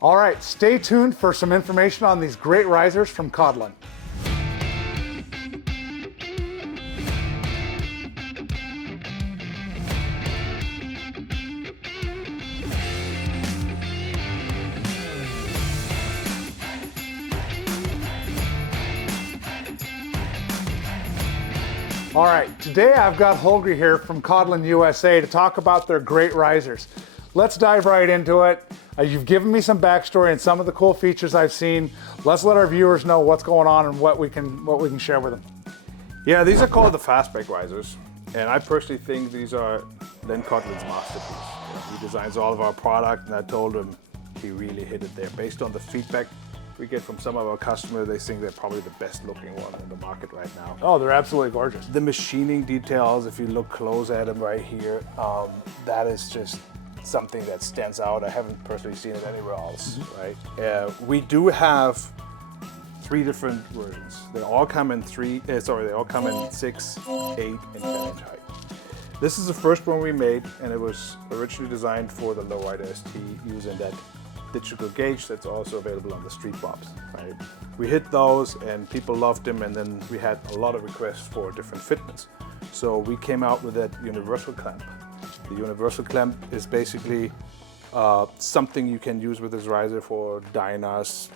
All right, stay tuned for some information on these great risers from Kodlin. All right, today I've got Holger here from Kodlin USA to talk about their great risers. Let's dive right into it. You've given me some backstory and some of the cool features I've seen. Let's let our viewers know what's going on and what we can share with them. Yeah, these are called the fastback risers, and I personally think these are Len Kodlin's masterpiece. He designs all of our product, and I told him he really hit it there. Based on the feedback we get from some of our customers, they think they're probably the best looking one in the market right now. Oh, they're absolutely gorgeous. The machining details, if you look close at them right here, that is just something that stands out. I haven't personally seen it anywhere else, right? We do have 3 different versions. They all come in 6, 8, and 10 inch height. This is the first one we made, and it was originally designed for the lowrider ST using that digital gauge that's also available on the street bobs, right? We hit those and people loved them, and then we had a lot of requests for different fitments. So we came out with that universal clamp. The universal clamp is basically something you can use with this riser for diners,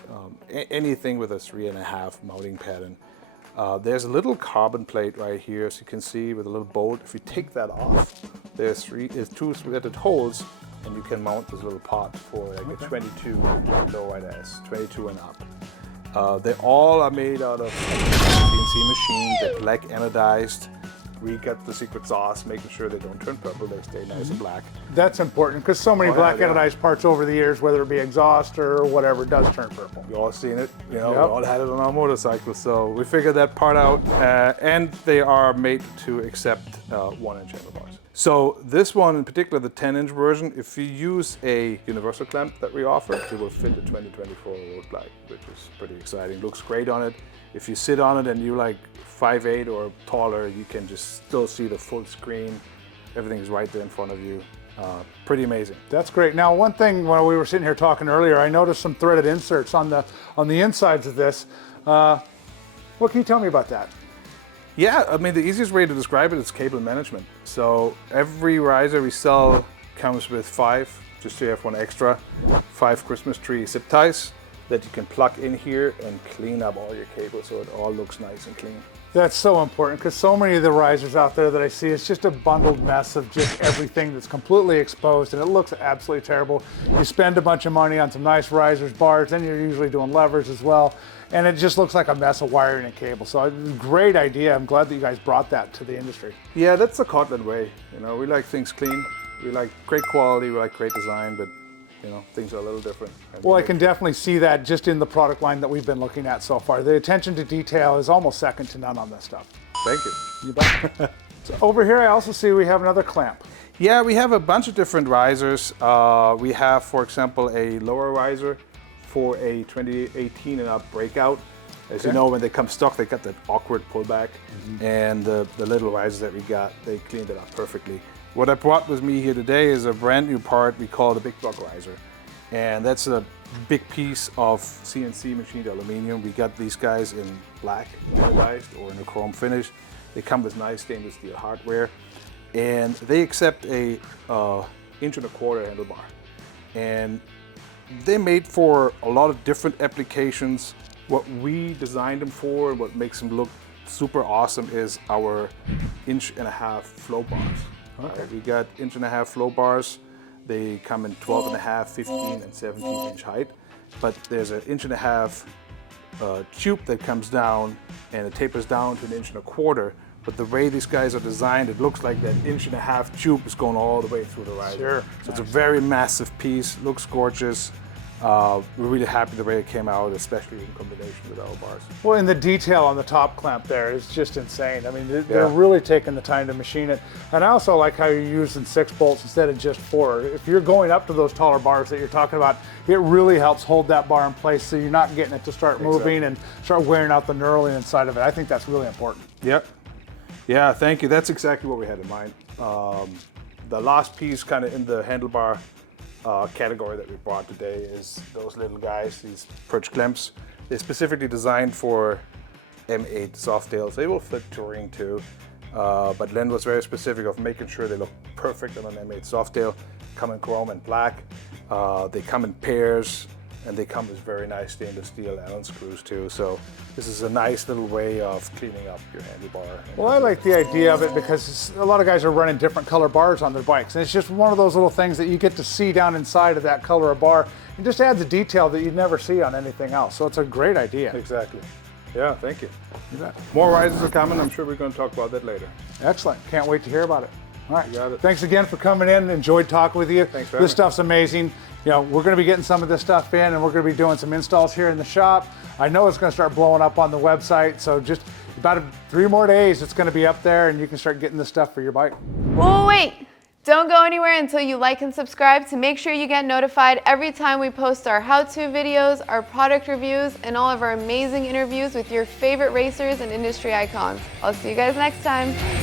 anything with a 3.5 mounting pattern. There's a little carbon plate right here, as you can see, with a little bolt. If you take that off, there's 2 threaded holes, and you can mount this little pot for like a 22 lowrider S, 22 and up. They all are made out of CNC machined, they're black anodized. We got the secret sauce, making sure they don't turn purple, they stay nice and black. That's important, because so many black anodized parts over the years, whether it be exhaust or whatever, does turn purple. We all seen it, you know, we all had it on our motorcycles, so we figured that part out, and they are made to accept 1-inch handlebars. So this one in particular, the 10-inch version, if you use a universal clamp that we offer, it will fit the 2024 road glide, which is pretty exciting. Looks great on it. If you sit on it and you're like 5'8" or taller, you can just still see the full screen. Everything's right there in front of you. Pretty amazing. That's great. Now, one thing when we were sitting here talking earlier, I noticed some threaded inserts on the insides of this. What can you tell me about that? Yeah, I mean, the easiest way to describe it is cable management. So every riser we sell comes with 5, just so you have one extra, 5 Christmas tree zip ties that you can plug in here and clean up all your cables so it all looks nice and clean. That's so important, because so many of the risers out there that I see, it's just a bundled mess of just everything that's completely exposed, and it looks absolutely terrible. You spend a bunch of money on some nice risers, bars, then you're usually doing levers as well, and it just looks like a mess of wiring and cable. So great idea. I'm glad that you guys brought that to the industry. Yeah, that's the Kodlin way. You know, we like things clean. We like great quality. We like great design, but you know, things are a little different. Well, I can definitely see that just in the product line that we've been looking at so far. The attention to detail is almost second to none on this stuff. Thank you. You bet. So over here, I also see we have another clamp. Yeah, we have a bunch of different risers. We have, for example, a lower riser for a 2018 and up breakout. As you know, when they come stock, they got that awkward pullback. And the little risers that we got, they cleaned it up perfectly. What I brought with me here today is a brand new part we call the Big Block Riser. And that's a big piece of CNC machined aluminum. We got these guys in black, anodized, or in a chrome finish. They come with nice stainless steel hardware. And they accept a 1.25 inch handlebar. And they're made for a lot of different applications. What we designed them for, and what makes them look super awesome, is our 1.5 inch flow bars. Okay. We got 1.5 inch flow bars. They come in 12.5, 15, and 17 inch height. But there's an 1.5 inch tube that comes down, and it tapers down to 1.25 inch. But the way these guys are designed, it looks like that 1.5 inch tube is going all the way through the riser. Sure. So it's a very massive piece, looks gorgeous. We're really happy the way it came out, especially in combination with our bars. Well, and the detail on the top clamp there is just insane. I mean, they're really taking the time to machine it. And I also like how you're using 6 bolts instead of just 4. If you're going up to those taller bars that you're talking about, it really helps hold that bar in place so you're not getting it to start moving and start wearing out the knurling inside of it. I think that's really important. Yep. Yeah, thank you. That's exactly what we had in mind. The last piece kind of in the handlebar category that we brought today is those little guys, these perch clamps. They're specifically designed for M8 Softails. They will fit touring too, but Len was very specific of making sure they look perfect on an M8 Softail. Come in chrome and black. They come in pairs, and they come with very nice stainless steel Allen screws too. So this is a nice little way of cleaning up your handlebar. Well, I like the idea of it because a lot of guys are running different color bars on their bikes, and it's just one of those little things that you get to see down inside of that color of bar. It just adds a detail that you'd never see on anything else. So it's a great idea. Exactly. Yeah, thank you. You bet. More rises are coming. I'm sure we're going to talk about that later. Excellent. Can't wait to hear about it. All right. You got it. Thanks again for coming in. Enjoyed talking with you. Thanks for having This stuff's amazing. You know, we're going to be getting some of this stuff in, and we're going to be doing some installs here in the shop. I know it's going to start blowing up on the website, so just about 3 more days, it's going to be up there, and you can start getting this stuff for your bike. Whoa, wait! Don't go anywhere until you like and subscribe to make sure you get notified every time we post our how-to videos, our product reviews, and all of our amazing interviews with your favorite racers and industry icons. I'll see you guys next time.